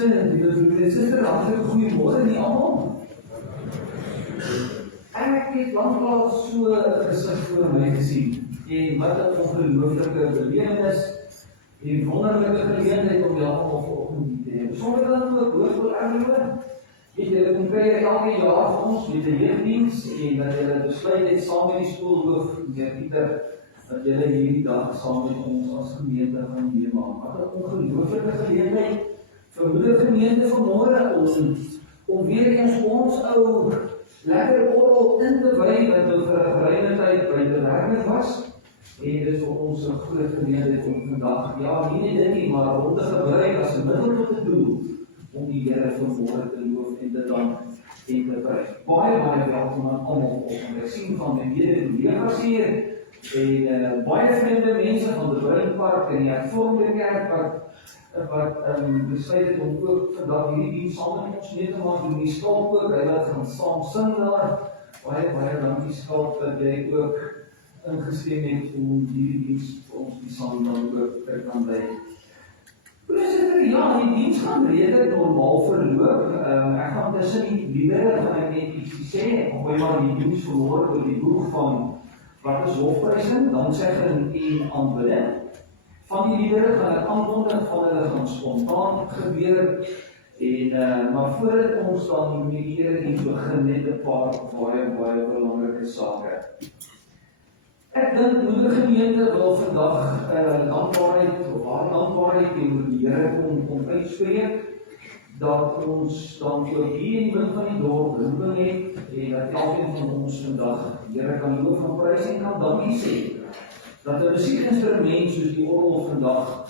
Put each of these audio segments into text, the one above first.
Dit is een hartelijke goeiemorgen nie allemaal. Ek het lanklaas so gesig voor my gesien, en wat een ongelooflike belevenis, en wonderlike geleentheid om jou allemaal vanoggend te hê. Sonder dan ook hoërskool Ermelo, julle kom kry elke jaar vir ons met die jeugdiens, en dat julle besluit het saam met die skoolhoof, meneer Pieter, dat julle hierdie dag saam met ons as gemeente gaan meemaak. Wat een ongelooflike geleentheid vir moeder gemeente vanmorgen om weer eens ons ou lekker orgel in te wy wat nou vir 'n geruime tyd by die werk was. En dit is vir ons 'n groot geleentheid om vandag, ja, nie net dit nie, maar om te gebruik as 'n middel tot 'n doel om die Here vanmorgen te loof en dit dan en te prys. Baie welkom aan almal vanoggend. Ek sien van my mede-kollegas hier en baie vreemde mense van die Bruinpark en die Hervormde Kerk wat besluit het om ook vandag hierdie diens saam met ons mee te maak doen die Skalk ook, hy laat gaan saam sing daar. Baie dankie Skalk dat jy ook ingestem het om hierdie diens vir ons die saam dan ook te kan by. Voorzitter, ja, die diens gaan redelijk normaal verloop. Ek gaan tussen die liedere gaan ek net iets sê, ek gooi maar die diens vanmorgen oor die boeg van wat is lofprysing, danksegging en aanbidding. Van die liedere gaan ek aankondig, van hulle gaan spontaan gebeur. Maar voordat ons dan met die erediens begin, net 'n paar baie belangrike sake. Ek dink moedergemeente wil vandag dankbaarheid of haar dankbaarheid teenoor die Here kom uitspreek, dat ons dan ook hier in die wind van die dorp roeping het, en dat elkeen van ons vandag die Here kan loof en prys en kan dankie sê. Dat 'n musiekinstrument soos die orgel vandag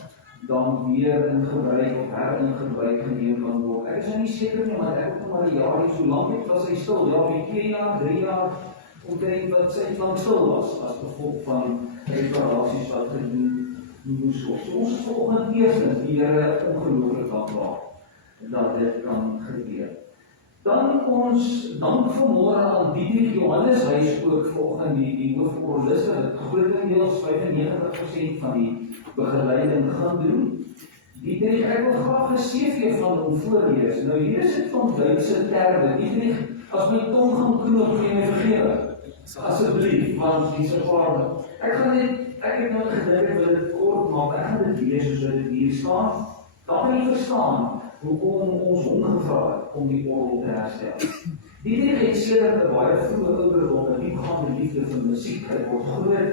dan weer in gebruik of heringebruik geneem kan word. Ek is nou nie seker nie, maar ek het maar 'n jaar nie so lank het was hy stil. Ja, vir 2 jaar, 3 jaar, omtrent wat sy lang stil was, as gevolg van reparasies wat gedoen moes word. So ons is vanoggend eerstens die Here ongelooflik dankbaar dat dit kan gebeur. Dan ons dank vanmorgen aan Dietrich Johannes, hy is ook vanoggend die hooforgeliste, wat grotendeels 95% van die begeleiding gaan doen. Dietrich, ek wil graag 'n CV van hom voorlees. Nou hier is dit van Duitse terme. Dietrich, as my tong gaan knoop, kan jy my vergewe? Asseblief, want die is 'n paar. Ek het nou gedink, ek wil dit kort maak, ek gaan dit lees soos dit hier staan. Dan kan jy verstaan hoekom ons gevra het om die orgel te herstel. Dietrich het sedert 'n baie vroeë ouderdom 'n diepgaande liefde vir musiek. Hy word groot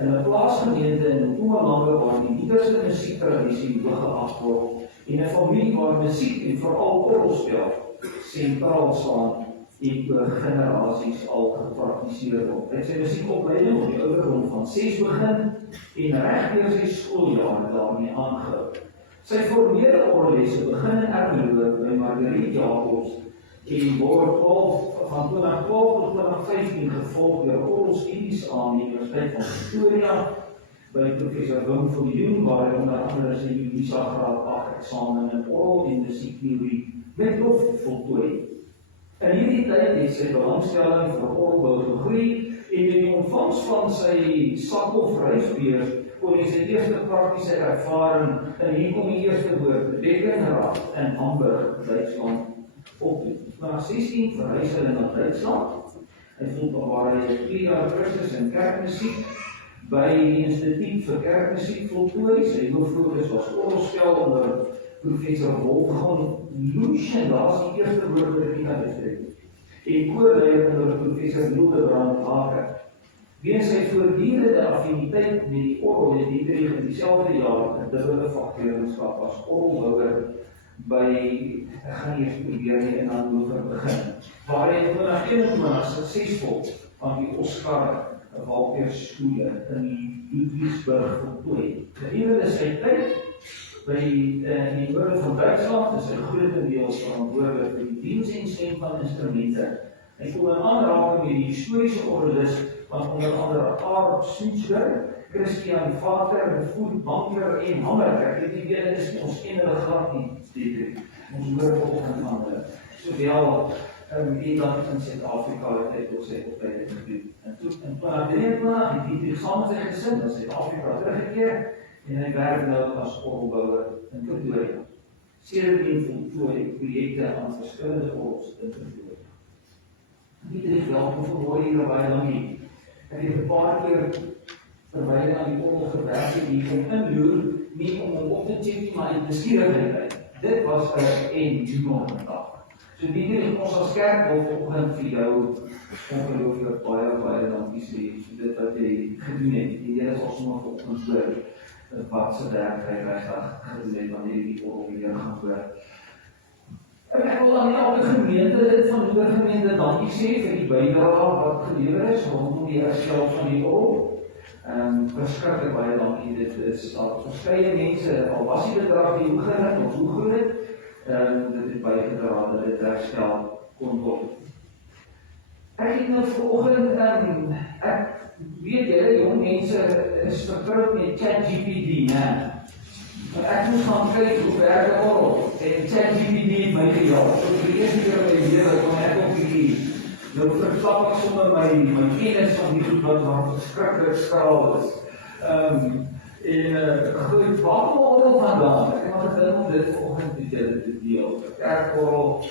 in 'n plaasgemeente in Mpumalanga waar die Pieterse musiektradisie hooggeag word en 'n familie waar musiek en veral orgelspel sentraal staan en oor generasies al gepraktiseer word. Hy het sy musiekopleiding op die ouderdom van 6 begin en reg deur sy skooljare daarmee aangehou. Sy formele orgellesse begin in Ermelo by Margriet Jacobs en word van 2012 tot 2015 gevolg deur orgelstudies aan die Universiteit van Pretoria by professor Wim Viljoen, waar hy onder andere sy Unisa graad 8 eksamen in orgel en musiekteorie met lof voltooi. In hierdie tyd het sy belangstelling vir orgelbou gegroei en in die ontvangs van sy Sakhoff reisbeurs kon hy sy eerste praktiese ervaring en hier kom die eerste woord, Deckenraad in Hamburg, Duitsland opdoen. Na 16 verhuis hulle na Duitsland. Hy vond waar hy 2 jaar kursus in kerkmusiek by die Instituut vir Kerkmusiek voltooi. Sy hooffokus was orgelspel onder professor Wolfgang Luschen, daar is die eerste woord wat ek kan bespreek. En koorleier onder professor Hildebrand Haker. Weens sy voortdurende affiniteit met die orgel het Dietrich in dieselfde jaar 'n dubbele vakleerlingskap as orgelbouer by, ek gaan eers probeer nie in Hannover begin, waar hy in 2021 suksesvol van die Oscar Walker-skole in Ludwigsburg voltooi. Gedurende sy tyd by die noorde van Duitsland is hy grotendeels verantwoordelik vir die diens en stem van instrumente. Hy kom in aanraking met die historiese orgelis van onder andere Arp Soetsberg, Christian Vater, Voet Bankler en Hammer. Ek weet nie weer, dit is ons ken hulle glad nie, ons hoor vanoggend van hulle. Sowel en dan in Suid-Afrika het hy ook sy opleiding gedoen. En toe in 2023 het Dietrich saam met sy gesin na Suid-Afrika teruggekeer en hy werk nou as orgelbouer in Pretoria. sedert voltooi projekte aan verskillende ordes in te voer. Pieter is welkom vanmôre hier baie dankie. Ek het 'n paar keer terwyl ek aan die orgel gewerk het, hier kom inloer, nie om hom op te check nie, maar in beskikbaarheid. Dit was 'n enorme dag. So Pieter het ons as kerk wil vanoggend vir jou ongelooflik baie dankie sê vir dit wat jy gedoen het. Die Here sal sommer vanoggend hoor wat se werk hy regtig gedoen het wanneer jy die orgel weer gaan hoor. Ek wil aan die oude gemeente, dit van die gemeente dankie sê vir die bydrae wat gelewer is rondom die herstel van die orgel. Verskriklik baie dankie, dit is al verskeie mense, al was die bedrag nie hoe gering of hoe groot, dit het bygedra dat dit herstel kon word. Ek het nou vanoggend, ek weet julle jong mense is vertroud met ChatGPT, né? Ek moes gaan kyk hoe werk die orgel, en ChatGPT het my gehelp. So vir die eerste keer in my lewe kon ek op die nou verklap ek sommer my kennis van die goed wat verskriklik skraal is. Goed, waar kom orgel vandaan? Ek het gedink om dit vanoggend met julle te deel. Kerkorgel se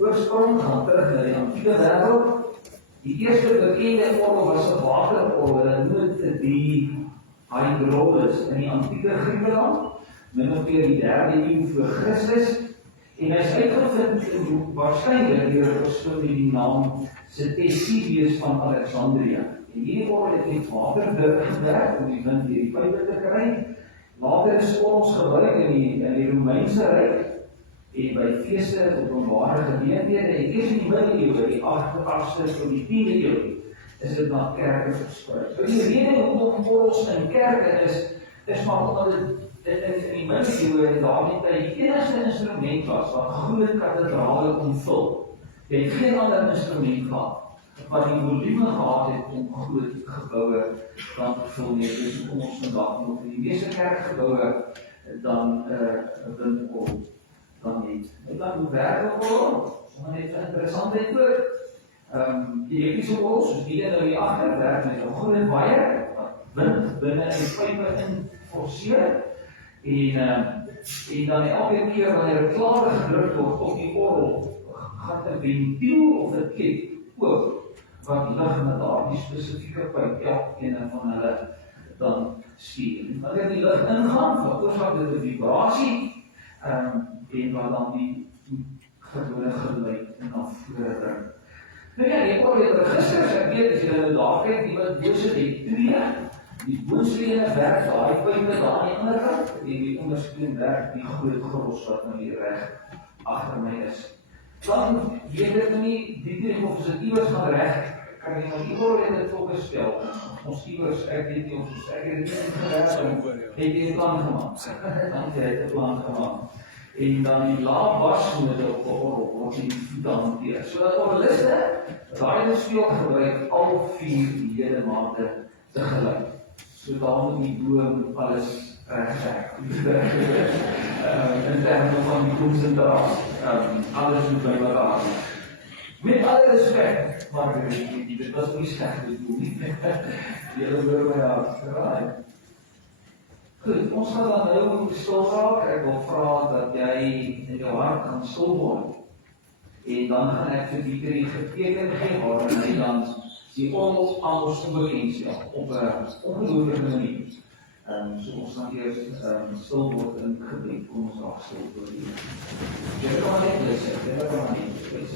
oorsprong gaan terug na die antieke wêreld. Die eerste bekende orgel was 'n waterorgel, hulle noem dit die Hydraulis in die antieke Griekeland, min of meer die 3de eeu voor Christus, en hy is uitgevind waarskynlik deur 'n persoon met die naam Ctesibius van Alexandria. En hierdie orgel het met waterdruk gewerk om die wind deur die pype te kry. Later is orgels gebruik in die Romeinse Ryk en by feeste, openbare geleenthede, en eers in die middeleeue, die 8de tot die 10de eeu, is dit na kerke versprei. So die rede hoekom orgels in kerke is maar omdat dit in die middeleeue en daardie tyd die enigste instrument was wat groot kathedrale kon vul. Jy het geen ander instrument gehad wat die volume gehad het om groot geboue kan vul nie. Dus hoekom ons vandag nog in die meeste kerkgeboue dan 'n windorgel dan niet. En dan hoe werk orgel? Dan het 'n interessantheid ook. Die elektriese orgel, soos die nou hier agter, werk met 'n groot waier wat wind binne in die pype in forceer. En dan elke keer wanneer 'n klare gedruk word op die orgel, gaan 'n ventiel of 'n klep oop wat lig na daardie spesifieke pyp elkeen van hulle dan stuur. En wanneer die lig ingaan, veroorsaak dit 'n vibrasie en wat dan die gewone geluid na vore bring. Nou ja, die orgel het registers, ek weet as jy nou daar kyk, die wat bo sit het 2, die boonste ene werk daai pype daar aan die ander kant, en die onderste een werk die groot gros wat nou hier reg agter my is. Dan weet ek nie, Dietrich of dit iewers gaan reg, kan jy nou die orgel het dit voorgestel, ons iewers, ek weet nie of ek het dit nie ingewerk, het jy 'n plan gemaak, dan het jy 'n plan gemaak. En dan die laag wasnote op die orgel word die voete hanteer. So dat orgeliste, daai speel gebruik al 4 ledemate tegelyk. So daar moet die boom alles regwerk. In terme van die konsentrasie, alles moet by mekaar. Met alle respek, maar dit was nie sleg bedoel nie. Julle hoor my raai. Goed, ons gaan dan nou stil raak. Ek wil vra dat jy in jou hart gaan stil word. En dan gaan ek vir Dietrich geteken gee, waarin hy dan die orgel aan ons onbekend stel, op 'n ongelooflike manier. So ons gaan eers stil word in gebed. Kom ons raak stil voor die Here. Jy kan maar net lees, jy kan maar net lees.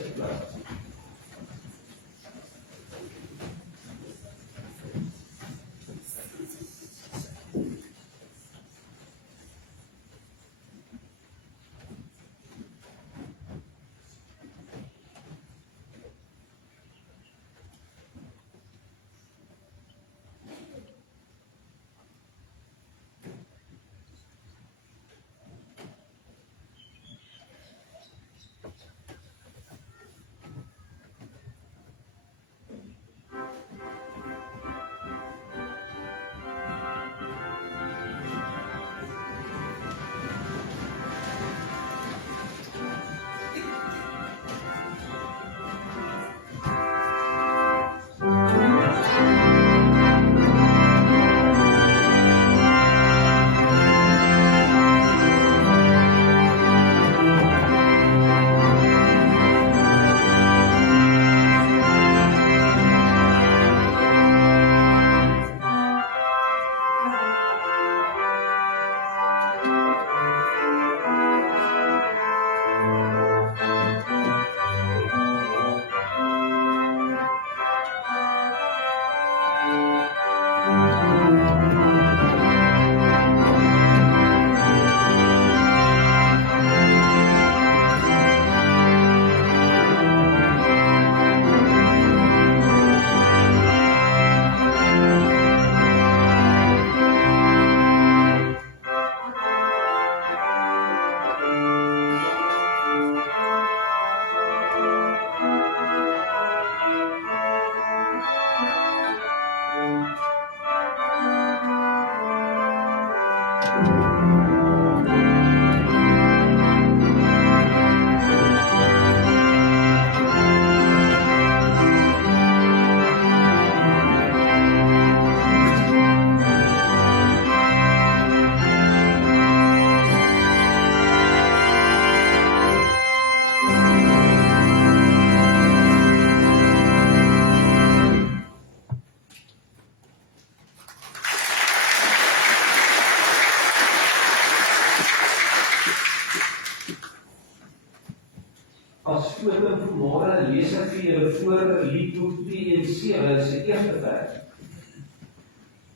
lees ek vir julle voor Liedboek 2:7, is die eerste vers.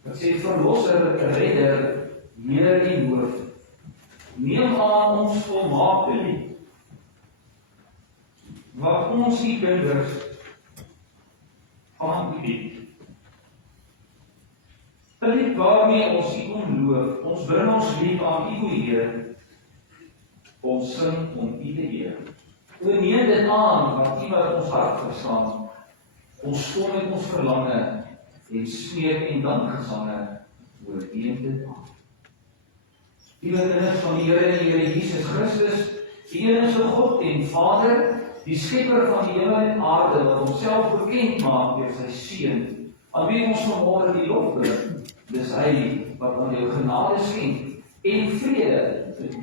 Dit sê, Verlosser, Redder, Heer en Hoof, neem aan ons volmaakte lied, wat ons die kinders aan u bied. 'n lied waarmee ons u kom loof, ons bring ons lief aan u, o Heer, ons sing om u te eer. O neem dit aan, wat u wat ons hart verstaan, ons kom met ons verlange, en smeek en dankgesange, oor neem dit aan. Liewe kinders van die Here en die Here Jesus Christus, die enige God en Vader, die skepper van die hemel en aarde, wat homself bekend maak deur sy Seun, aan wie ons vanmôre die lof bring. Dis hy wat aan jou genade skenk en vrede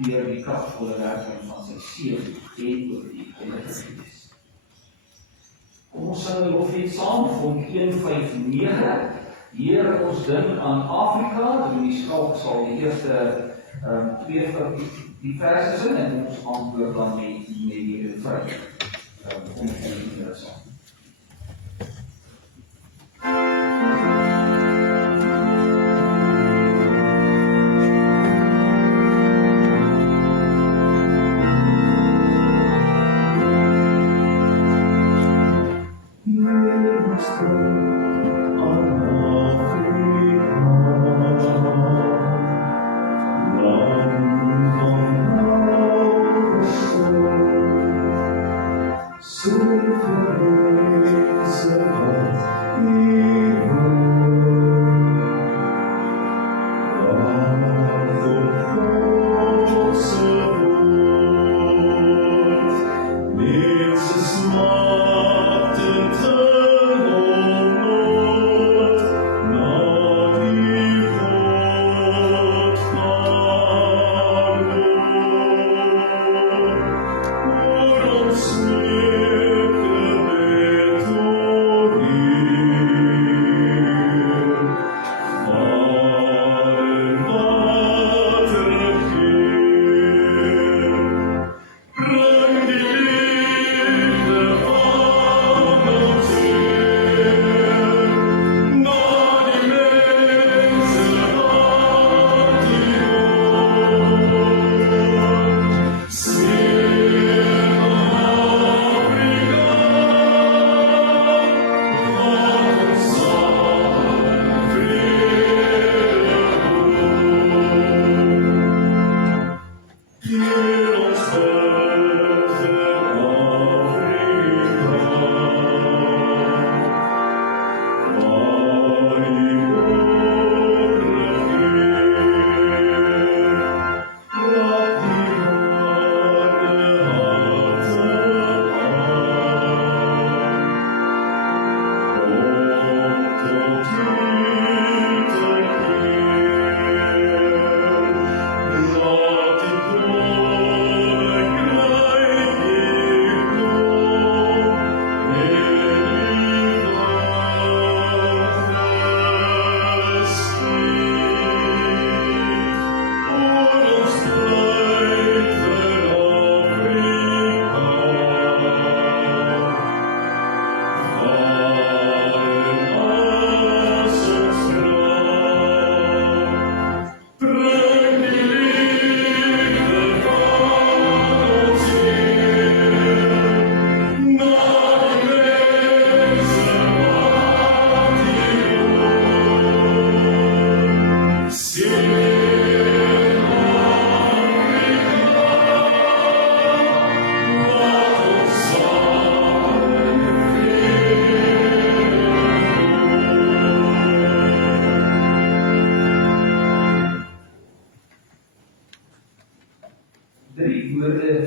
deur die kragvolle werking van sy Seun en oor die Heilige Gees. Kom ons sing die loflied saam, Vonk 1:5-9. Here, ons dink aan Afrika, die skalk sal die eerste twee van die verse sing en ons antwoord dan met die refrein. Kom ons sing dit saam.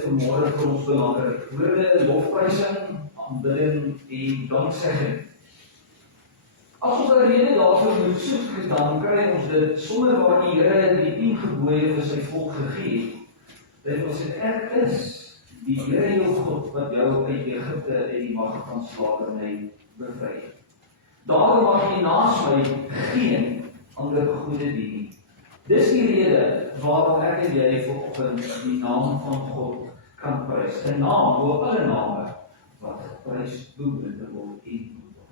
Vanmôre vir ons belangrik. Woorde, lofprysing, aanbidding en danksegging. As ons 'n rede daarvoor moet soek, dan kry ons dit sonder waar die Here die 10 gebooie vir sy volk gegee het. Dit ons dit ek is die Here jou God wat jou uit Egipte en die mag van slawerny bevry het. Daarom mag jy naas my geen ander gode dien nie. Dis die rede waarom ek en jy vanoggend die naam van God kan prys. 'n naam bo alle name, wat geprys moet word en moet word.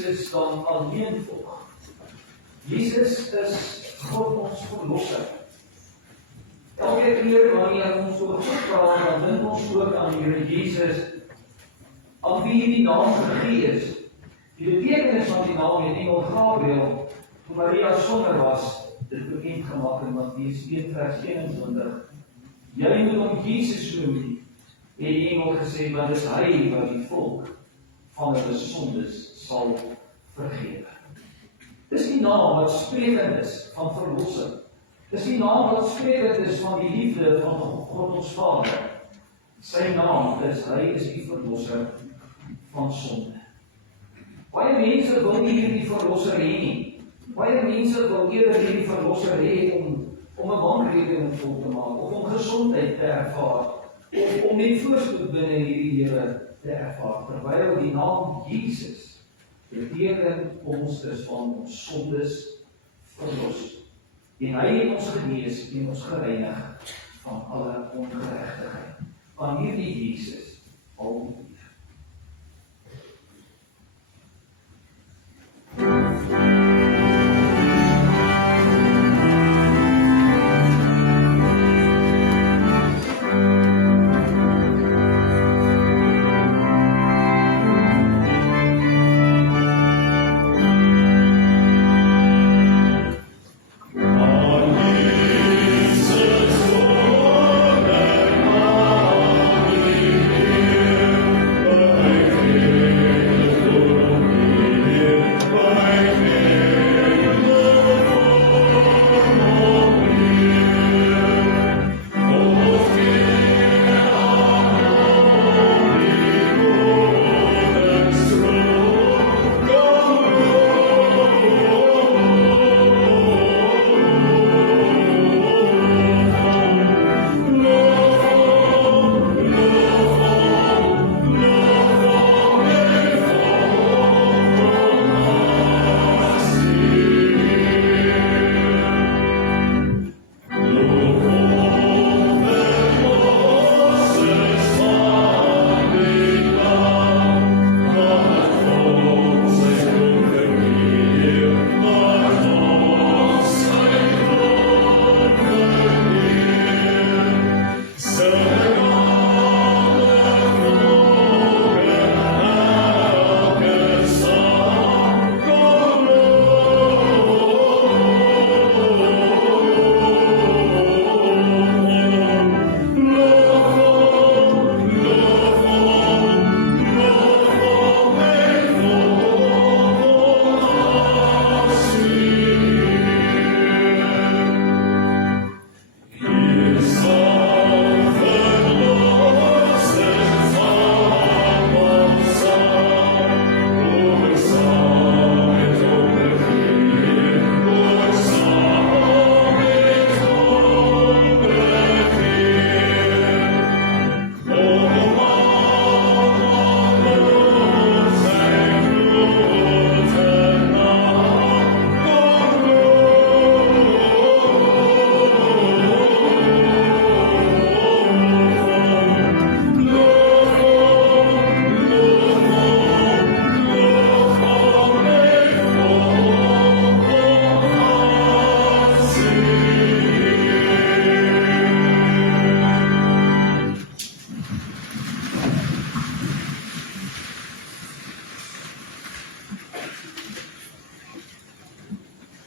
Jesus dan alleen volg. Jesus is God ons verlosser. Elke keer wanneer ons oor God praat, dan dink ons ook aan die Here Jesus, aan wie die naam gegee is. Die betekenis van die naam het engel Gabriël, toe Maria swanger was, dit bekend gemaak in Matteus 1 vers 21. Jy moet hom Jesus noem, het die engel gesê, want dis hy wat die volk van hulle sondes sal vergewe. Dis die naam wat sprekend is van verlossing. Dis die naam wat sprekend is van die liefde van God ons Vader. Sy naam is, hy is die verlosser van sonde. Baie mense wil nie hierdie verlosser hê nie. Baie mense wil eerder hierdie verlosser hê om 'n bankrekening vol te maak, of om gesondheid te ervaar, of om net voorspoed binne hierdie lewe te ervaar, terwyl die naam Jesus beteken ons is van ons sondes verlos. En hy het ons genees en ons gereinig van alle ongeregtigheid. Van hierdie Jesus al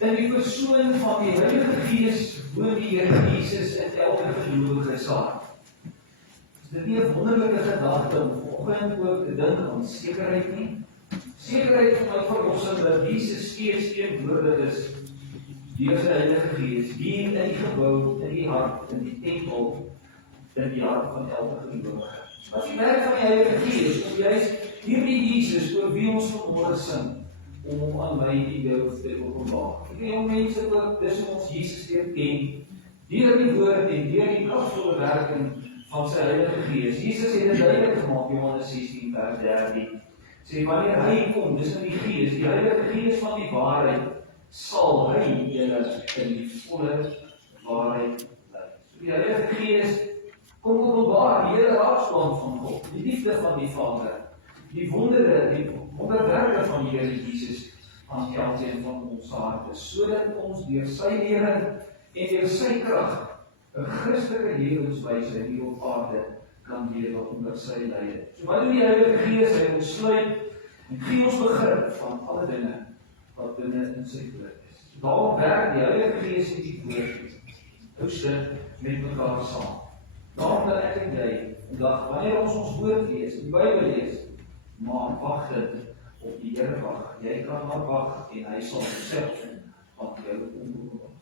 In die persoon van die Heilige Gees woon die Here Jesus in elke gelowige saak. Is dit nie 'n wonderlike gedagte om vanoggend ook te dink aan sekerheid nie? Sekerheid van my verlossing dat Jesus steeds teenwoordig is deur sy Heilige Gees, hier in die gebou, in die hart, in die tempel, in die hart van elke gelowige. Wat die werk van die Heilige Gees, om juist hierdie Jesus, oor wie ons vanmôre sing, om hom aan my en jou te openbaar. Ek jong mense ook, dis hoe ons Jesus leer ken, deur die woord en deur die kragvolle werking van sy Heilige Gees. Jesus het dit duidelik gemaak, Johannes 16 vers 13. Sê, wanneer hy kom, dis in die Gees, die Heilige Gees van die waarheid, sal hy julle in die volle waarheid lei. So die Heilige Gees kom openbaar die hele raadsplan van God, die liefde van die Vader, die wondere, die wonderwerke van die Here Jesus aan elkeen van ons harte, sodat ons deur sy lering en deur sy krag 'n Christelike lewenswyse hier op aarde kan lewe onder sy leiding. So wat doen die Heilige Gees? Hy ontsluit en gee ons begrip van alle dinge wat binne in sy woord is. So daarom werk die Heilige Gees en die woord hoeste met mekaar saam. Daarom dat ek en jy vandag, wanneer ons woord lees, die Bybel lees, maar wag dit op die Here wag. Jy kan maar wag en hy sal homself aan jou openbaar.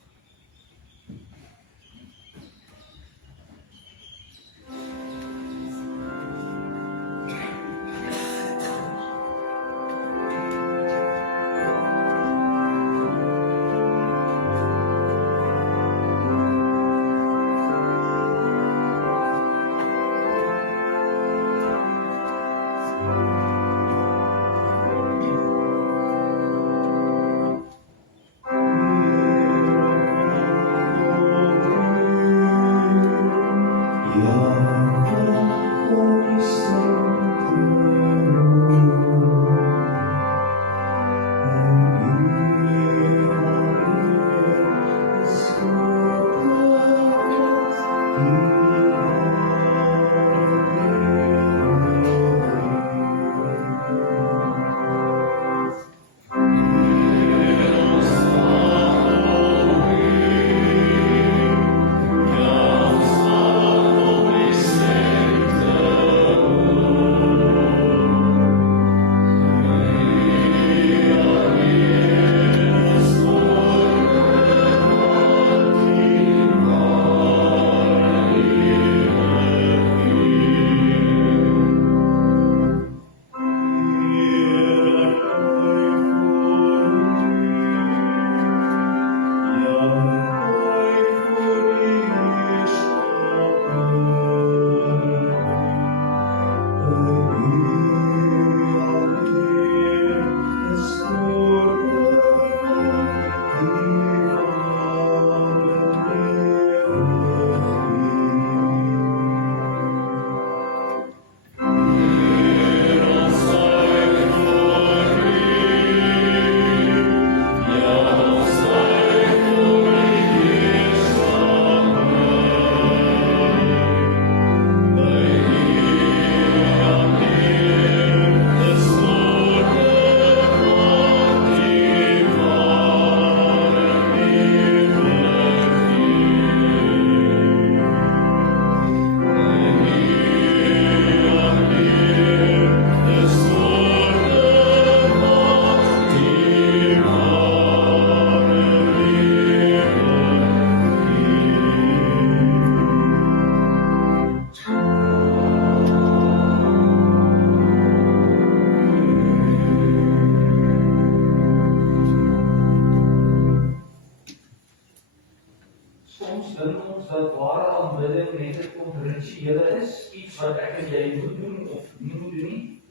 dat ware aanbidding net 'n klomp rituele is, iets wat ek en jy moet doen of nie moet doen nie.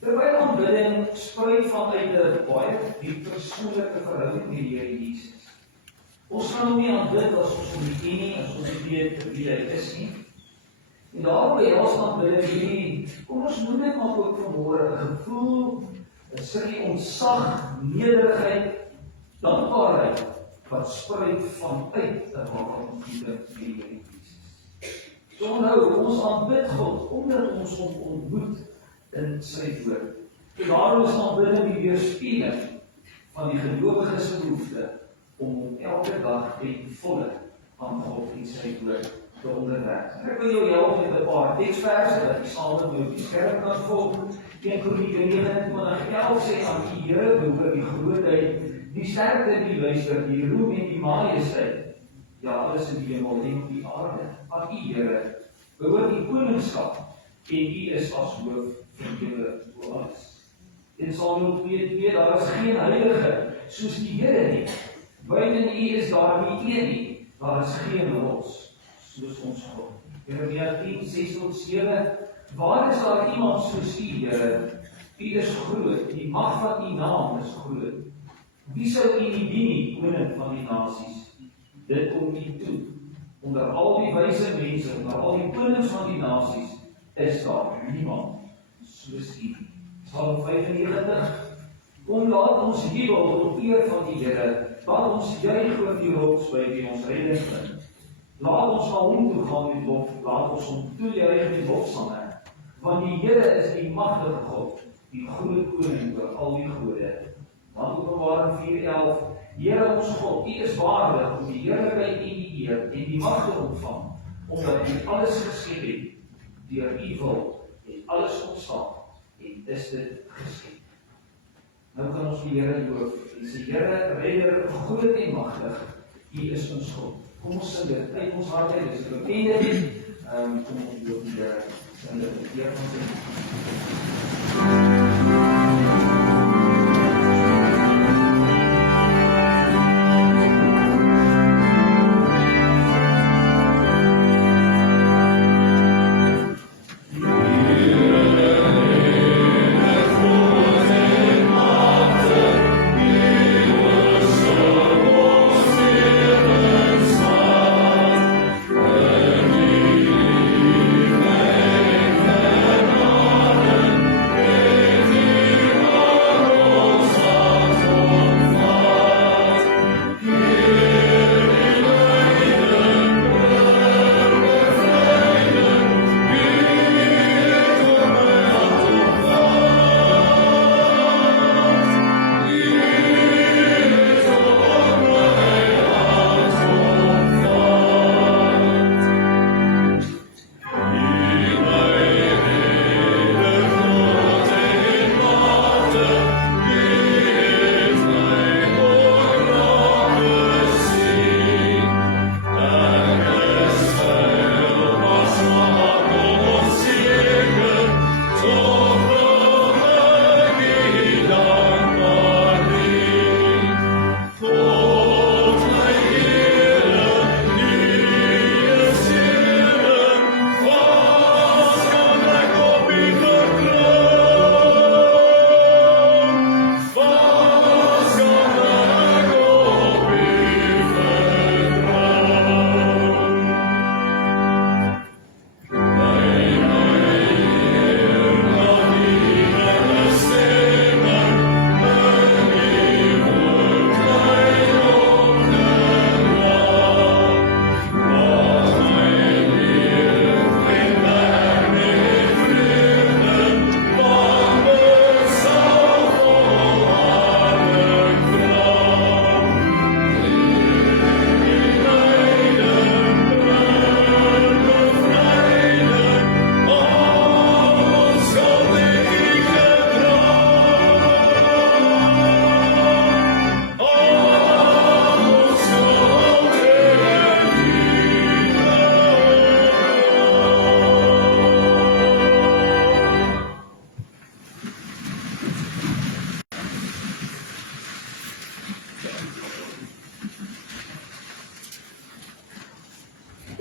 Terwyl aanbidding spruit vanuit 'n baie diep persoonlike verhouding met die Here Jesus. Ons gaan hom nie aanbid as ons hom nie ken nie, as ons nie weet wie hy is nie. En daarom behels aanbidding hierdie, kom ons noem dit maar ook vanmôre 'n gevoel, 'n stukkie ontzag, nederigheid, dankbaarheid wat spruit vanuit 'n ware ontmoeting met die Here Jesus. So onthou, ons aanbid God omdat ons hom ontmoet in sy woord. En daarom is aanbidding die weerspieëling van die gelowiges se behoefte om hom elke dag ten volle aan God en sy woord te onderwerp. Ek wil jou help met 'n paar teksverse dat jy saam met my op die skerm kan volg. 1 Kronieke 29:11 sê aan die Here behoort die grootheid, die sterkte, die luister, die roem en die majesteit. Ja, alles in die hemel en op die aarde. Aan U Here behoort die koningskap en U is as hoof van julle oor alles. In Samuel 2:2 daar is geen heilige soos die Here nie. Buiten U is daar nie een nie. Daar is geen rots soos ons God. Jeremia 10:6-7 Waar is daar iemand soos U, Here? U is groot, die mag van U naam is groot. Wie sou U nie dien nie, koning van die nasies? Dit kom U toe. Onder al die wyse mense, onder al die konings van die nasies, is daar niemand soos U. Psalm 95 Kom laat ons jubel tot eer van die Here. Laat ons juig oor die rots by wie ons redding vind. Laat ons na hom toe gaan met lof, laat ons hom toejuig met lofsange. Want die Here is die magtige God, die groot koning oor al die gode. Want Openbaring 4:11 Here ons God, U is waardig om die heerlikheid en die eer en die mag te ontvang, omdat U alles geskep het. Deur U wil het alles ontstaan en is dit geskep. Nou kan ons die Here loof. En sê, Here, redder, groot en magtig, U is ons God. Kom ons sing dit uit ons hart uit, dis 'n bekende. Kom ons loof die Here en dit eer van sy.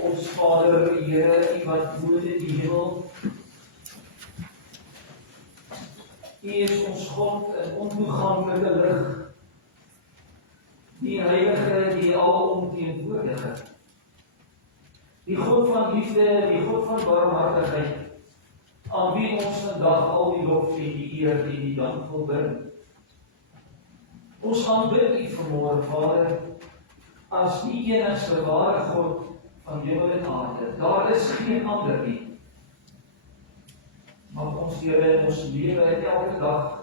Ons Vader, Here, U wat woon in die hemel. U is ons God in ontoeganklike lig. Die heilige, die alomteenwoordige. Die God van liefde, die God van barmhartigheid, aan wie ons vandag al die lof en die eer en die dank wil bring. Ons gaan bid U vanmôre, Vader, as die enigste ware God van hemel en aarde. Daar is geen ander nie. Mag ons Here in ons lewe elke dag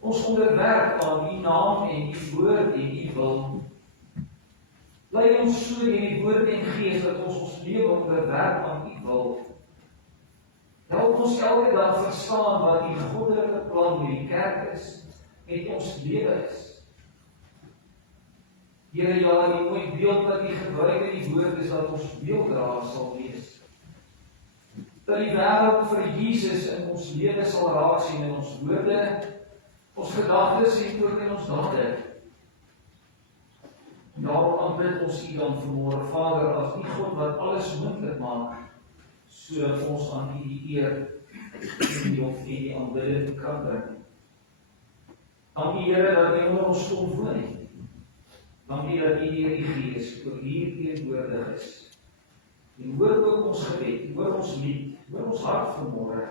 ons onderwerp aan U naam en U woord en U wil, Lei ons so in die woord en gees, dat ons lewe onderwerp aan U wil. Help ons elke dag verstaan wat die goddelike plan met die kerk is, met ons lewe is. Here, ja, die mooi beeld wat U gebruik in die woord is, dat ons beelddraers sal wees. Dat die wêreld vir Jesus in ons lewe sal raak sien in ons woorde, ons gedagtes en ook in ons dade. Daarom aanbid ons U dan vanmôre, Vader, as die God wat alles moontlik maak, sodat ons aan U die eer en die lof en die aanbidding kan bring. Dankie Here dat U onder ons kom woon het. Dankie dat U deur die Gees ook hier teenwoordig is. En hoor ook ons gebed, hoor ons lied, hoor ons hart vanmôre,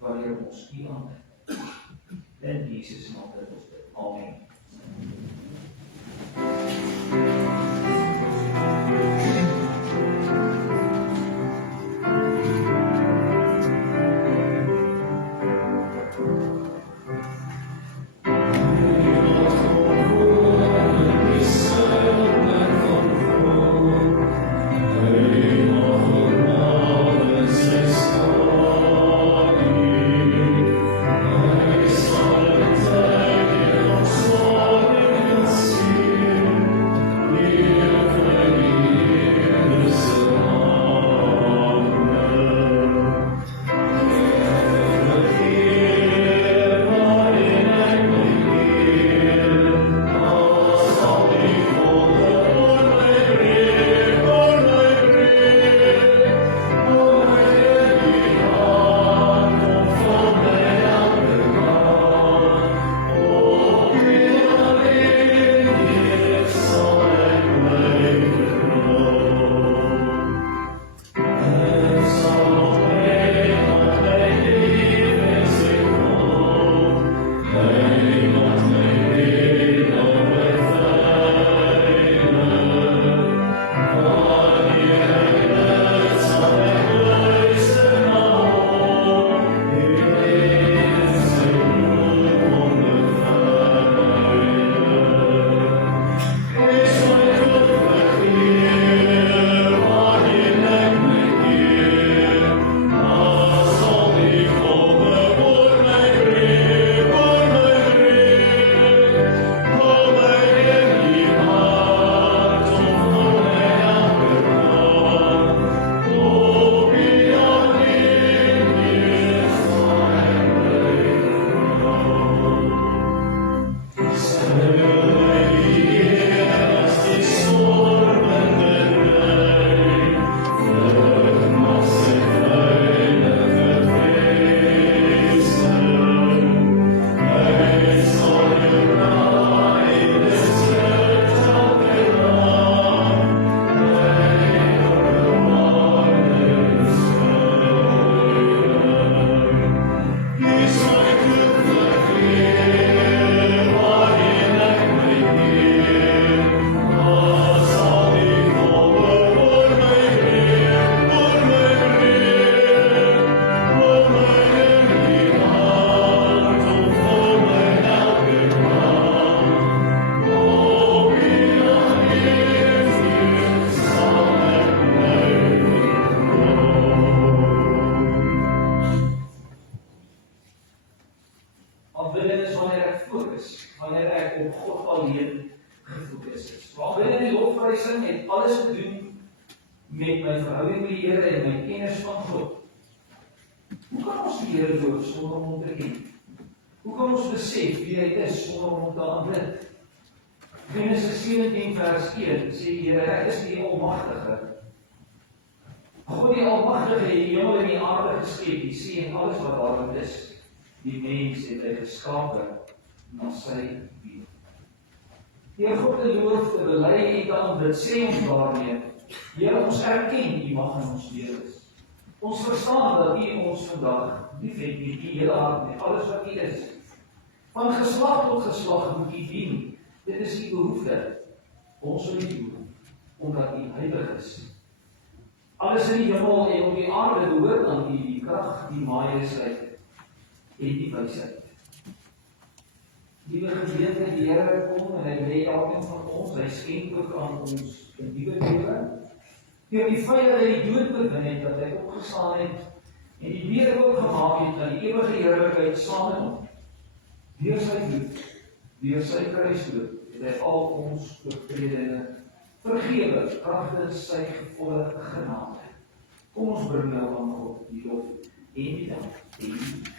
wanneer ons U aanbid. In Jesus naam bid ons dit. Amen. Met my verhouding met die Here en my kennis van God. Hoe kan ons die Here loof sonder om hom te ken? Hoe kan ons besef wie hy is sonder om hom te aanbid? Genesis 17 vers 1 sê die Here, hy is die Almagtige. God die Almagtige het die hemel en die aarde geskep, die see en alles wat daarin is. Die mens het hy geskape na sy beeld. Deur God te loof, te bely en te aanbid, sê ons daarmee, Here, ons erken U mag in ons lewens. Ons verstaan dat U ons vandag liefhet met U hele hart, met alles wat U is. Van geslag tot geslag moet U dien. Dit is U behoefte. Ons wil U doen, omdat U heilig is. Alles in die hemel en op die aarde behoort aan U, die krag, die majesteit en die wysheid. nuwe gemeente, die Here kom en hy lê elkeen van ons, hy skenk ook aan ons 'n nuwe lewe. Deur die feit dat hy die dood oorwin het, dat hy opgestaan het en die lewe ook gemaak het aan die ewige heerlikheid saam met hom. Deur sy bloed, deur sy kruisdood, het hy al ons oortredinge vergewe, kragtens sy gevolle genade. Kom ons bring nou aan God die lof en die dank. Amen.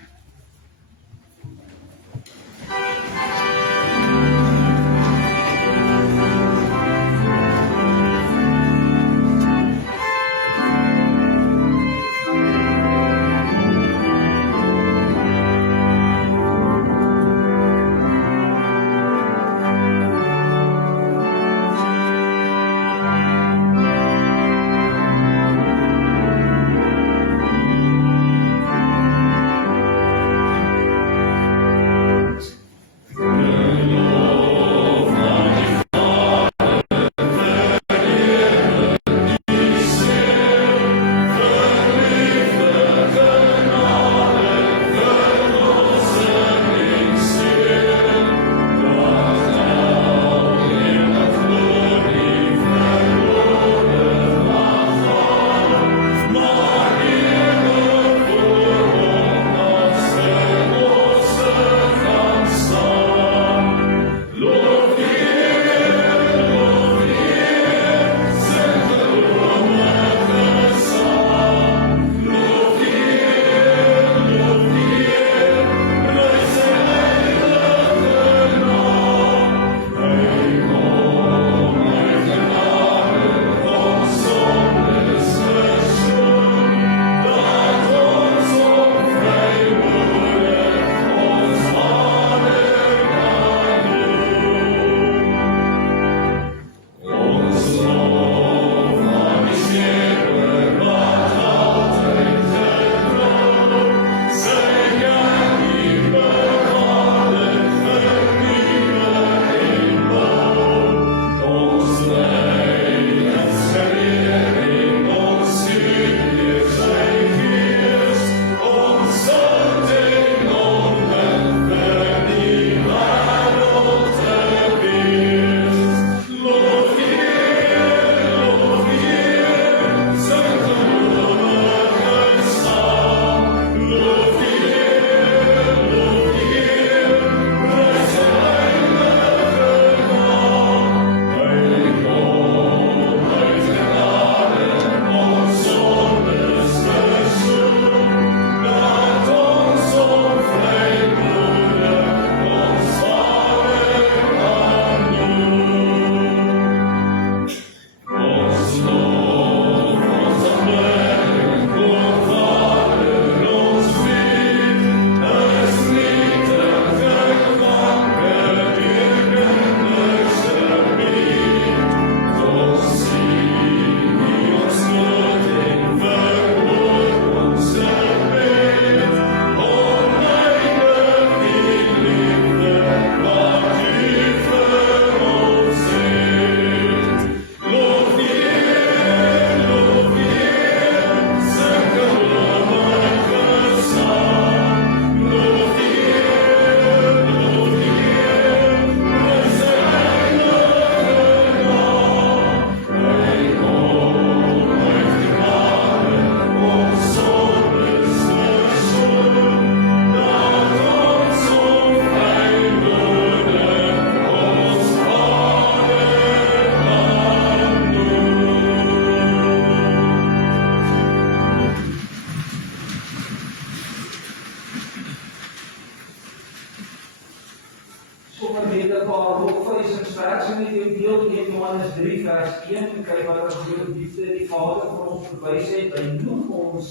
Johannes 3 vers 1, kyk wat as groot liefde die Vader vir ons bewys het, hy noem ons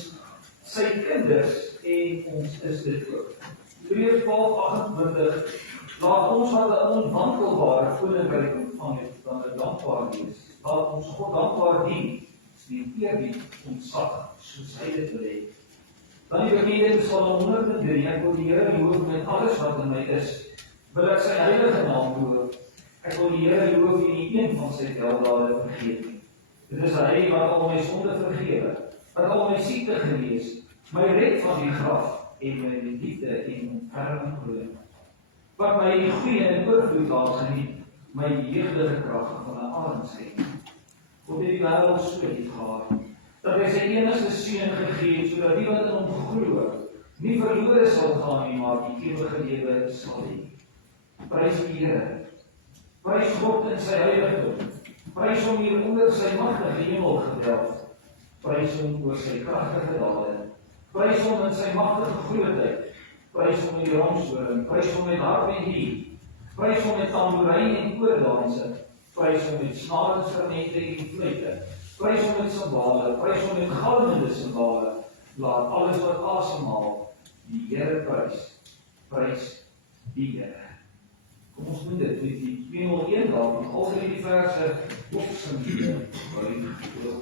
sy kinders en ons is dit ook. Hebreërs 12:28, laat ons wat 'n onwankelbare koninkryk ontvang het, dan 'n dankbaar wees. Laat ons God dankbaar dien, die eerbied ontzag, soos hy dit wil hê. Dan die bekende Psalm 103, ek wil die Here loof met alles wat in my is, wil ek sy heilige naam loof. Ek wil die Here loof en nie een van sy weldaden vergeet nie. Dit is hy wat al my sonde vergewe, wat al my siekte genees, my red van die graf en my liefde en ontferming glo. wat my goeie en oorvloed laat geniet, my jeugdige krag van 'n asemsken. God het die wêreld so lief gehad, dat hy sy enigste seun gegee het, sodat die wat in hom glo, nie verlore sal gaan nie, maar die ewige lewe sal hê. Prys die Here. Prys God in sy heiligdom. Prys hom hier onder sy magtige hemelgewelf. Prys hom oor sy kragtige dade. Prys hom in sy magtige grootheid. Prys hom met die ramshoring. Prys hom met harpmuziek. Prys hom met tamboerijn en koordanse. Prys hom met snarensinstrumente en fluite. Prys hom met simbale. Prys hom met galmende simbale. Laat alles wat asemhaal die Here prys. Prys die Here. Kom ons doen dit met die 201 daarvan, al die verse opsing waar die wil.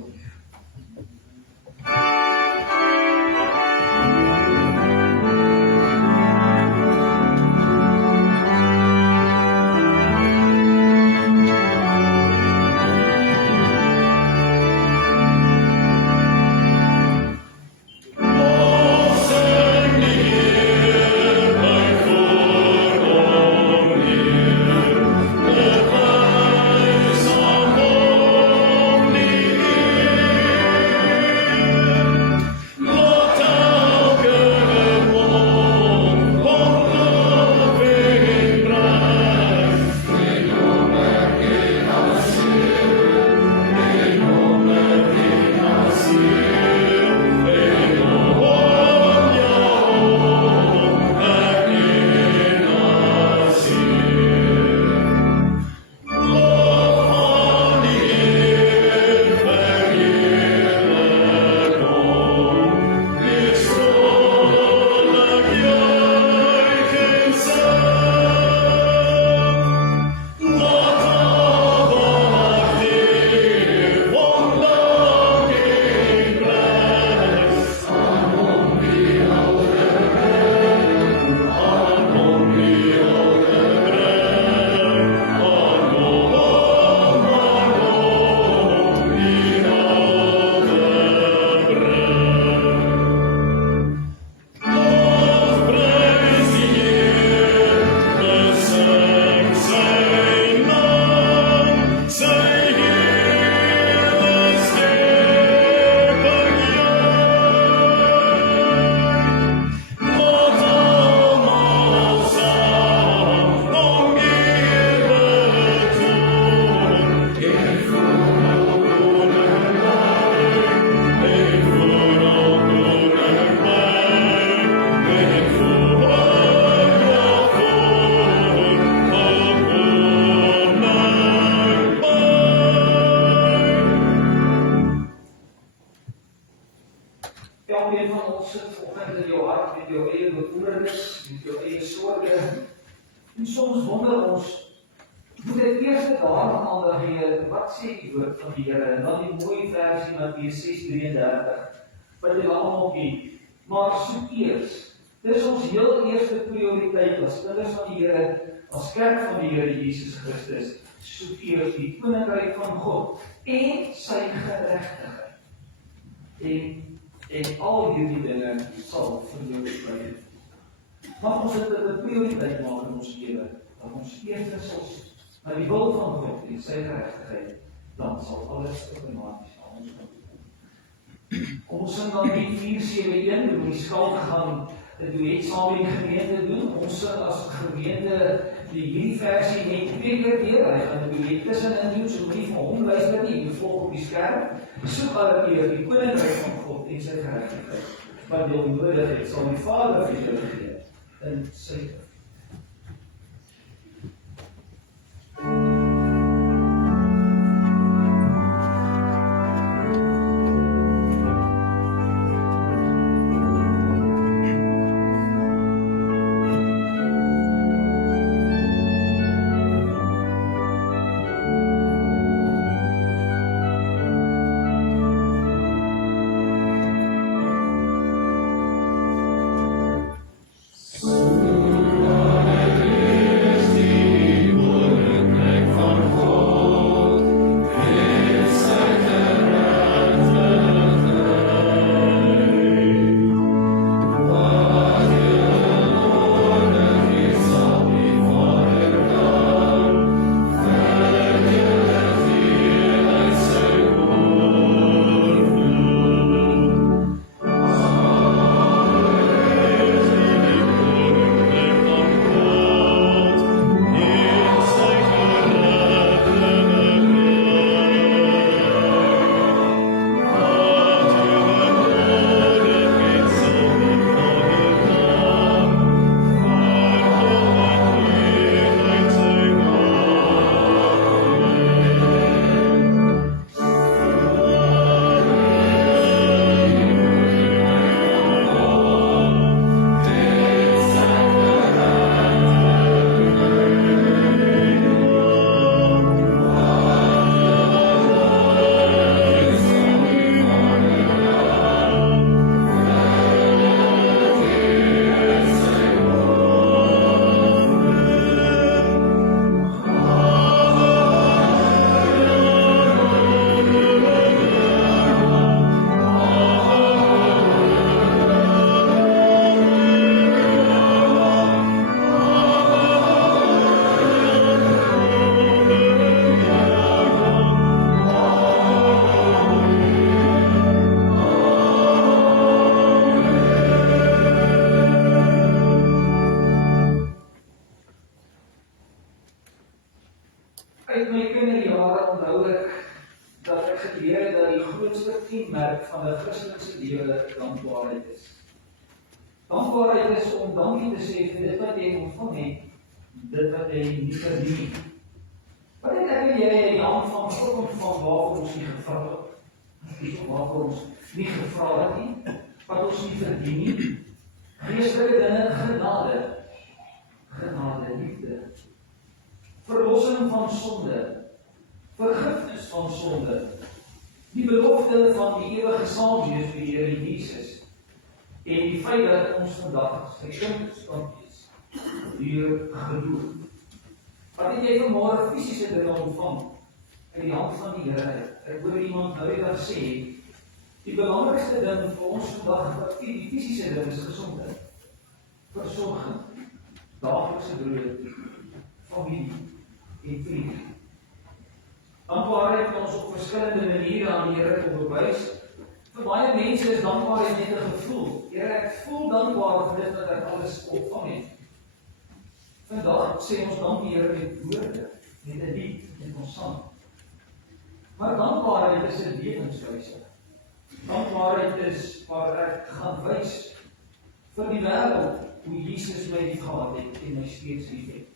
Elkeen van ons sit vanoggend in jou hart met jou eie bekommernis, met jou eie sorge. En soms wonder ons, moet ek eers daaraan aandag gee, wat sê die woord van die Here? En dan die mooi versie Matteus 6:33, wat jy almal ken. Maar soek eers. Dis ons heel eerste prioriteit as kinders van die Here, as kerk van die Here Jesus Christus. Soek eers die koninkryk van God en sy geregtigheid. En al hierdie dinge sal vir jou bly. Mag ons dit 'n prioriteit maak in ons lewe, dat ons eers sal na die wil van God en sy geregtigheid, dan sal alles outomaties aan ons kom. Ons sing dan die 471, hoe die skuld gaan duet saam met die gemeente doen. Ons sing as gemeente hierdie versie net 2 keer weer. Hy gaan duet tussenin doen, so nie van hom luister nie, jy volg op die skerm. Soek alle keer die koninkryk van God en sy geregtigheid. Wat jy nodig het, sal die Vader vir jou gee in sy Soon Uit my kinderjare onthou ek dat ek geleer het dat die grootste kenmerk van 'n Christelike lewe dankbaarheid is. Dankbaarheid is om dankie te sê vir dit wat jy ontvang het, dit wat jy nie verdien nie. Wat het ek en jy in die hand van God ontvang waarvoor ons nie gevra het? Waarvoor ons nie gevra het nie, wat ons nie verdien nie? Geestelike dinge, genade, liefde, verlossing van sonde, vergifnis van sonde, die belofte van die ewige saamwees vir die Here Jesus, en die feit dat ons vandag sy kind is, deur geloof. Wat het jy vanmôre fisiese dinge ontvang uit die hand van die Here? Ek hoor iemand nou eendag sê, die belangrikste ding vir ons vandag, wat die fisiese ding is gesondheid, versorging, daaglikse brood, familie en vriende. Dankbaarheid kan ons op verskillende maniere aan die Here kom bewys. Vir baie mense is dankbaarheid net 'n gevoel. Here, ek voel dankbaar vir dit wat ek alles ontvang het. Vandag sê ons dankie Here met woorde, met 'n lied, met ons sang. Maar dankbaarheid is 'n lewenswyse. Dankbaarheid is waar ek gaan wys vir die wêreld hoe Jesus my liefgehad het en my steeds liefhet.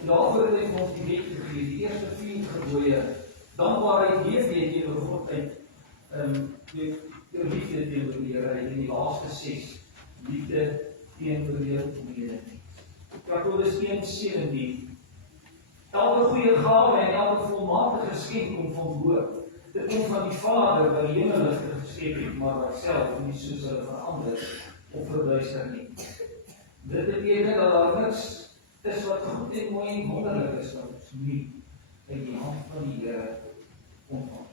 En daarvoor het hy ons die wet gegee, die eerste 4 gebooie. Dankbaarheid leef jy teenoor God uit, jou liefde teenoor die Here, en die laaste 6, liefde teenoor jou medemens. Jakobus 1:17. Elke goeie gawe en elke volmaakte geskenk kom van bo. Dit kom van die Vader wat die hemelligte geskep het, maar wat self nie soos hulle verander of verduister nie. Dit beteken dat daar niks is wat goed en mooi en wonderlik is wat ons nie uit die hand van die Here ontvang.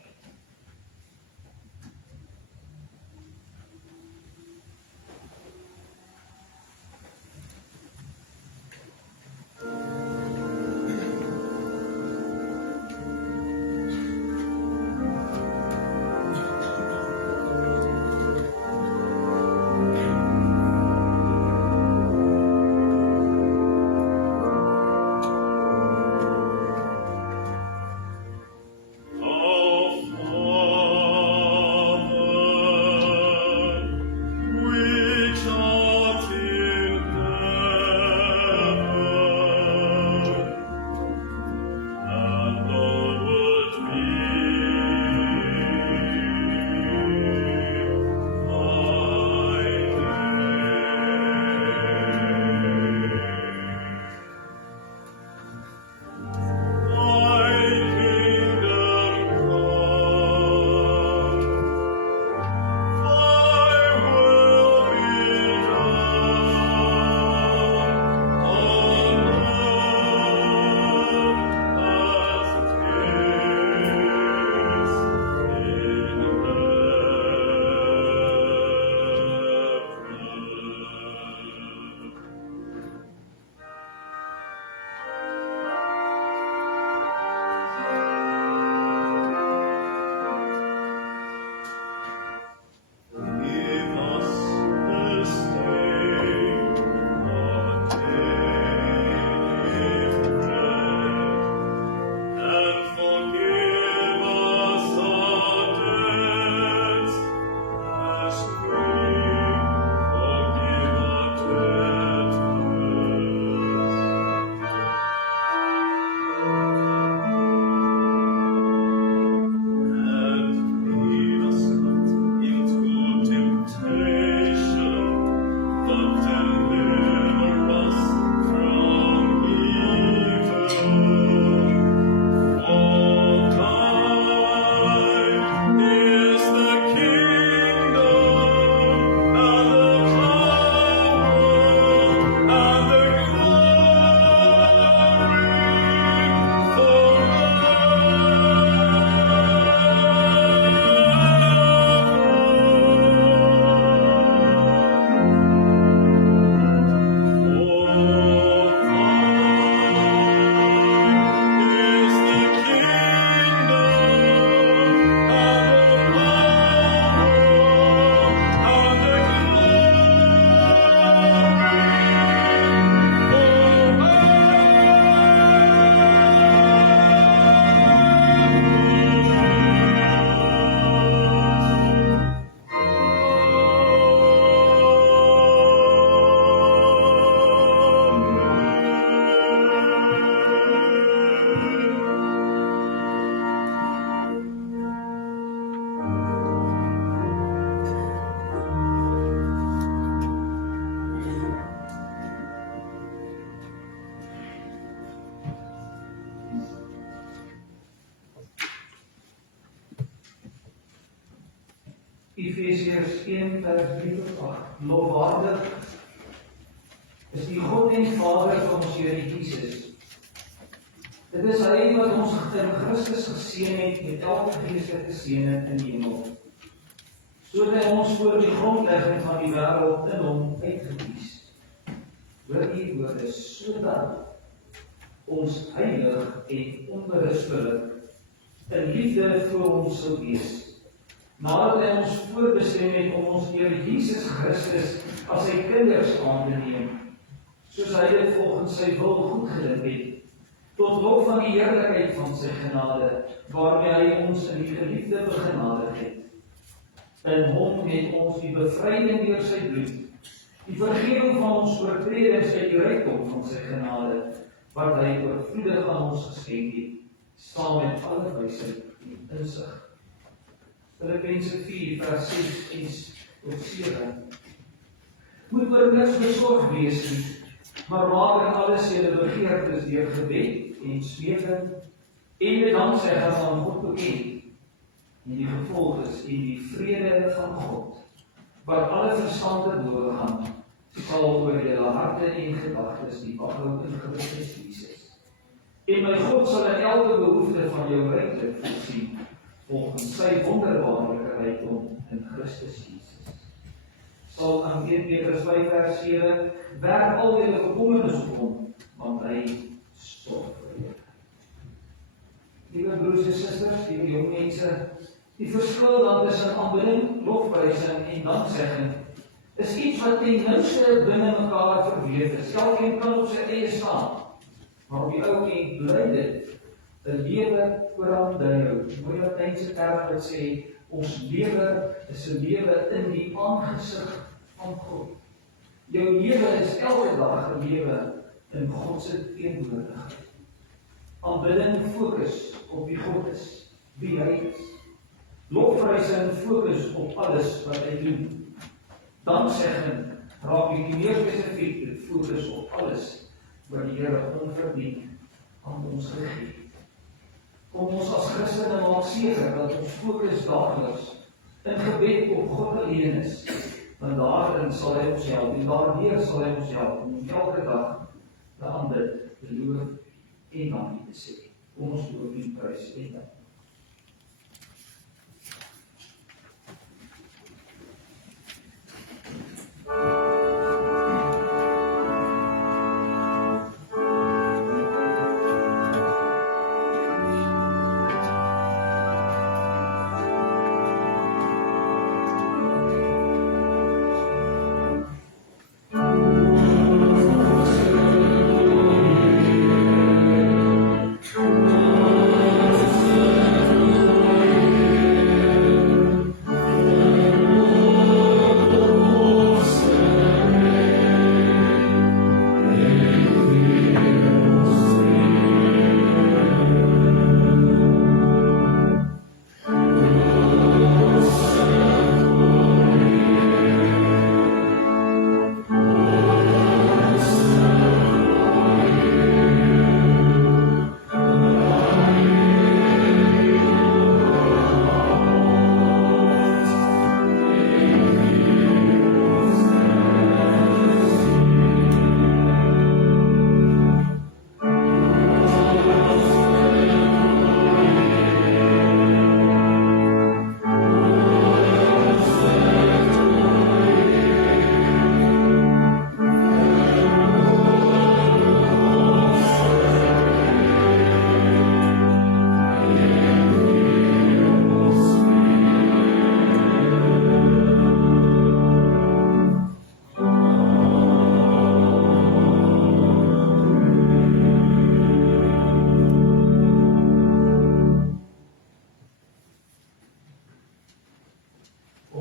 Oh Efesiërs 1 vers 3 tot 8. Lofwaardig is die God en Vader van ons Here Jesus. Dit is hy wat ons in Christus geseën het met elke geestelike seëning in die hemel. Sodat hy ons voor die grondlegging van die wêreld in hom uitgekies. Hoor die woorde, sodat ons heilig en onberispelik in liefde voor hom sou wees. Nadat hy ons voorbestem het om ons Here Jesus Christus as sy kinders aan te neem, soos hy dit volgens sy wil goedgedink het, tot lof van die heerlikheid van sy genade, waarmee hy ons in die geliefde begenadig het. In hom het ons die bevryding deur sy bloed, die vergewing van ons oortredings uit die rykdom van sy genade, wat hy oorvloedig aan ons geskenk het, saam met alle wysheid en insig. Filippense 4 vers 6 tot 7. Moet oor niks besorg wees nie, maar maak in alles julle begeertes deur gebed en smeking en met danksegging aan God bekend. En die gevolg is en die vrede van God, wat alle verstand te bowe gaan, sal oor julle harte en gedagtes die behoud in Christus Jesus. En my God sal in elke behoefte van jou ryklik voorsien, volgens sy wonderbaarlike rykdom in Christus Jesus. Sal aan 1 Petrus 5 vers 7, werk al julle bekommernis op hom, want hy sorg vir julle. Liewe broers en susters, liewe jong mense, die verskil dan tussen aanbidding, lofprysing en danksegging is iets wat ten minste binne mekaar verweef is. Elkeen kan op sy eie staan, maar op die ou end bly dit 'n lewe vooraan. Mooi Latynse term wat sê, ons lewe is 'n lewe in die aangesig van God. Jou lewe is elke dag 'n lewe in God se teenwoordigheid. Aanbidding fokus op wie God is, wie hy is. Lofprysing fokus op alles wat hy doen. Danksegging raak bietjie meer spesifiek, dit fokus op alles wat die Here onverdiend aan ons gegee het. Kom ons as Christene maak seker dat ons fokus daagliks in gebed op God alleen is, want daarin sal hy ons help, en daardeur sal hy ons help om elke dag te aanbid, te loof en dankie te sê. Kom ons loof en prys en dank.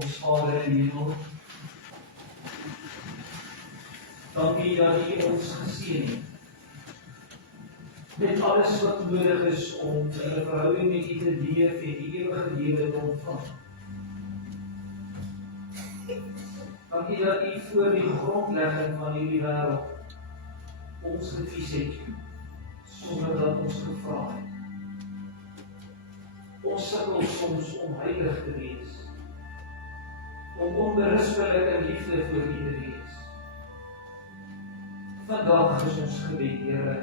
Ons Vader in die hemel, dankie dat U ons geseën het met alles wat nodig is om 'n verhouding met U te leef en die ewige lewe te ontvang. Dankie dat U voor die grondlegging van hierdie wêreld ons gekies het, sonder dat ons gevra het. Ons sukkel soms om heilig te wees. om onberispelik in liefde vir U te wees. Vandag is ons gebed, Here,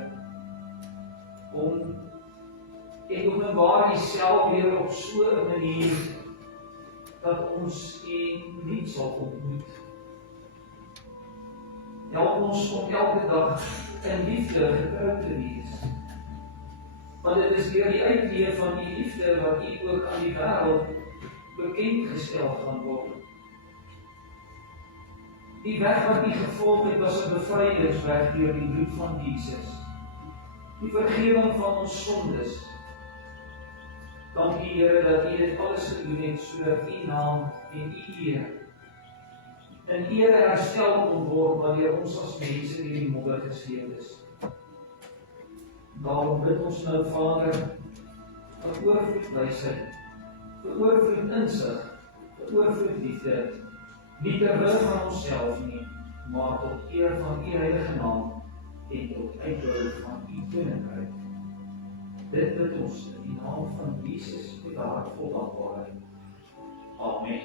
om en openbaar U self weer op so 'n manier dat ons U nie sal ontmoet. Help ons om elke dag in liefde getrou te wees. Want dit is deur die uitleef van U liefde wat U ook aan die wêreld bekend gestel gaan word. Die weg wat U gevolg het was 'n bevrydingsweg deur die bloed van Jesus. Die vergewing van ons sondes. Dankie Here dat U dit alles gedoen het sodat U naam en U eer in ere herstel kon word wanneer ons as mense in die modder gesleep is. Daarom bid ons nou Vader vir oorvloed wysheid, vir oorvloed insig, vir oorvloed liefde, nie ter wille van onsself nie, maar tot eer van U heilige naam en tot uitbreiding van U koninkryk. Dit bid ons in die naam van Jesus met hart vol dankbaarheid. Amen.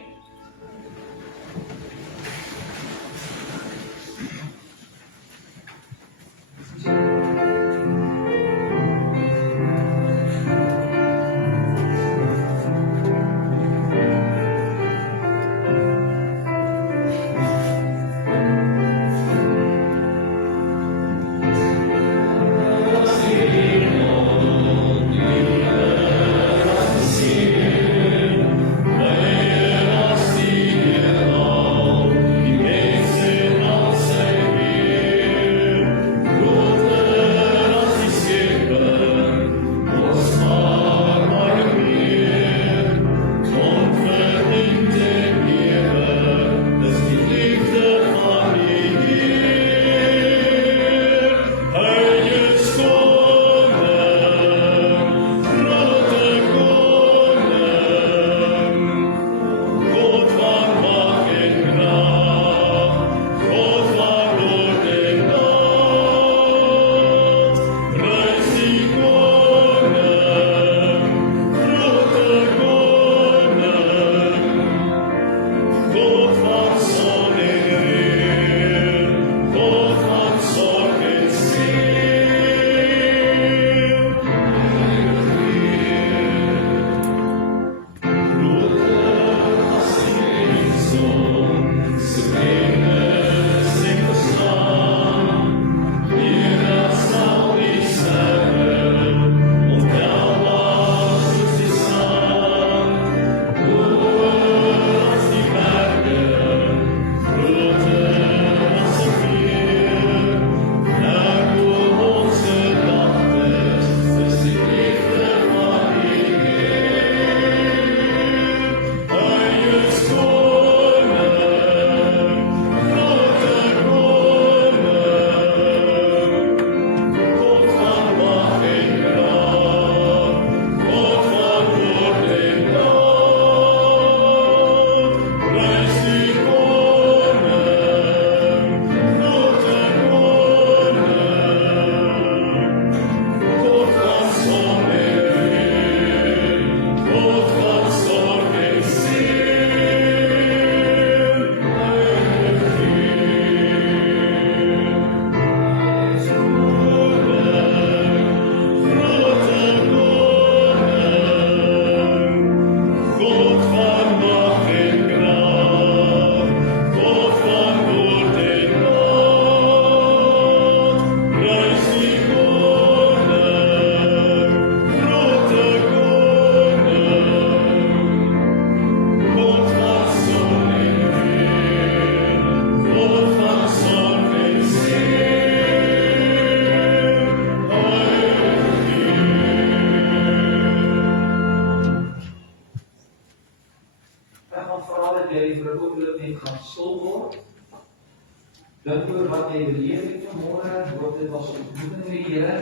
Dink oor wat jy beleef het vanmôre, hoop dit was 'n ontmoeting met die Here.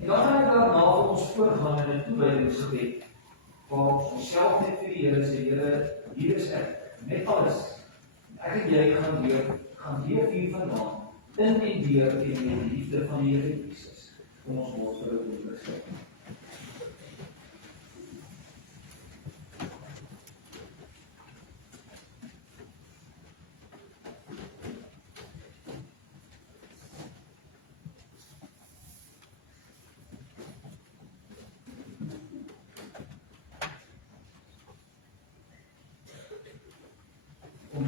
En dan gaan ek daarna vir ons voorgaan in 'n toewydingsgebed, waar ons onsself net vir die Here sê, Here, hier is ek, met alles. Ek en jy gaan leef hier vandaan, in en deur en met die liefde van die Here Jesus. Kom ons moet vir 'n oomblik sit.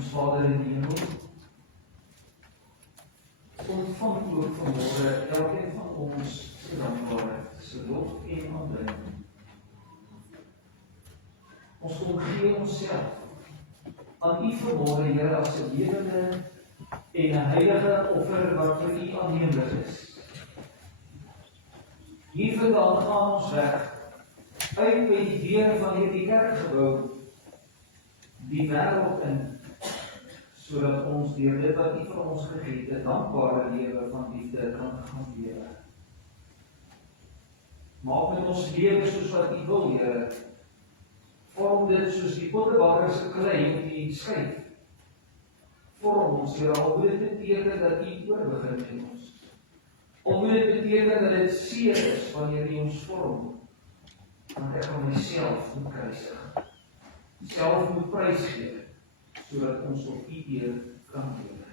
Ons Vader in die hemel, ontvang ook vanmôre elkeen van ons se dankbaarheid, se lof en aanbidding. Ons kom gee onsself aan U vanmôre, Here, as 'n lewende en 'n heilige offer wat vir U aanneemlik is. Hiervandaan gaan ons weg, uit by die deure van hierdie kerkgebou, die wêreld in, sodat ons deur dit wat U vir ons gegee het, 'n dankbare lewe van liefde kan gaan lewe. Maak met ons lewe soos wat U wil, Here. Vorm dit soos die pottebakker se klei op die skyf. Vorm ons, Here, al moet dit beteken dat U oorbegin met ons. Al moet dit beteken dat dit seer is wanneer U ons vorm, want ek gaan myself moet kruisig, self moet prys gee, sodat ons op U eer kan lewe.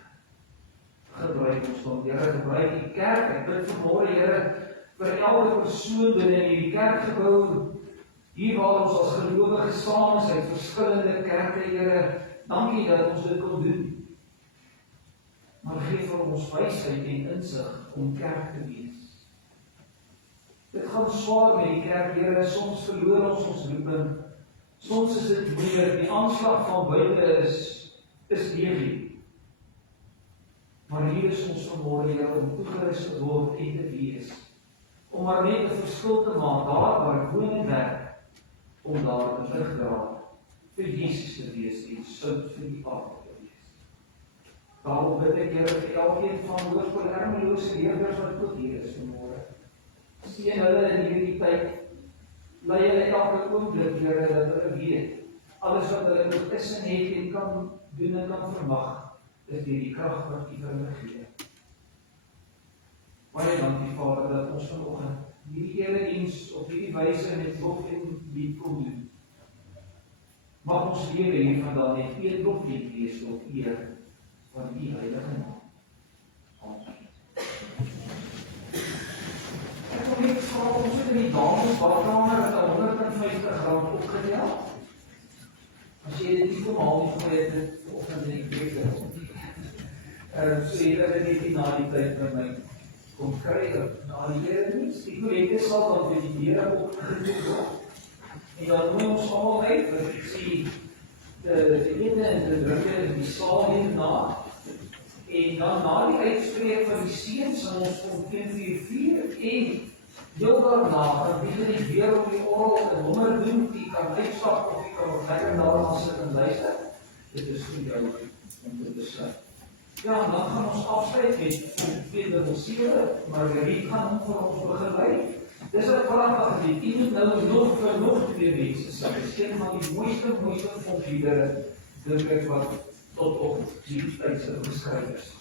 Gebruik ons dan, Here, gebruik U kerk. Ek bid vanmôre, Here, vir elke persoon binne in hierdie kerkgebou, hier waar ons as gelowiges saam is uit verskillende kerke, Here, dankie dat ons dit kon doen. Maar gee vir ons wysheid en insig om kerk te wees. Dit gaan swaar met die kerk, Here, soms verloor ons roeping, soms is dit moeilik, die aanslag van buite is legio. Maar hier is ons vanmôre, Here, om toegerus te word en te wees, om maar net 'n verskil te maak, daar waar ek woon en werk, om daar 'n ligdraad vir Jesus te wees en sout vir die aarde te wees. Daarom bid ek, Here, vir elkeen van Hoërskool Ermelo se leerders wat ook hier is vanmôre. Seën hulle in hierdie tyd, lei hulle elke oomblik, Here, dat hulle weet, alles wat hulle nog is en het en kan doen en kan vermag, is deur die krag wat U vir hulle gee. Baie dankie, Vader, dat ons vanoggend hierdie erediens op hierdie wyse met lof en lied kon doen. Mag ons lewe hiervandaan net een loflied wees tot eer van U heilige naam. Amen. Ek wil net vra, ons het in die dames badkamer met 150 grond opgetel. As jy dit nie formaal nie geweet het, vanoggend in die preek. So julle net nie na die tyd met my kom kry, na die erediens. Die kollege sal dan vir die Here opgedoen word. En dan nooi ons almal uit, want ek sien die ene en die drukke in die saal hierna. En dan na die uitspreek van die seën sal ons om 4:44 en heel daarna, dan wie jy weer op die orgel en nommer doen, die kan uitstap of jy kan nog lekker daar gaan sit en luister. Dit is vir jou om te besluit. Ja, en dan gaan ons afsluit met 2:7, Marguerite gaan hom vir ons begelei. Dis 'n pragtige lied. U moet nou nog twee mense sing. Dit is een van die mooiste volksliedere, dink ek, wat tot op die tyd geskryf is.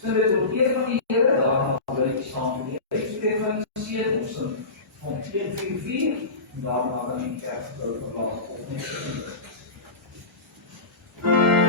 So dit word eer van die Here, daarna bly ek saam met die uitspreek van die seën, ons sing van 1:44 en daarna dan die kerkgebou verlaat op net. Sky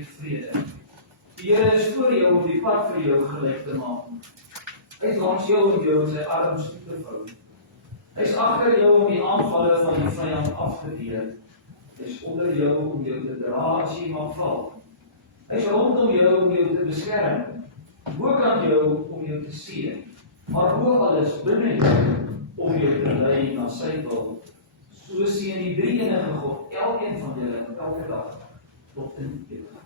met vrede. Die Here is voor jou op die pad vir jou gelyk te maak. Hy is langs jou om jou in sy arms toe te vou. Hy is agter jou om die aanvalle van die vyand af te weer. Hy is onder jou om jou te dra as jy mag val. Hy is rondom jou om jou te beskerm, bokant jou om jou te seën, maar bo alles binne jou om jou te lei na sy wil. So seën die drie enige God elkeen van julle elke dag tot in ewigheid.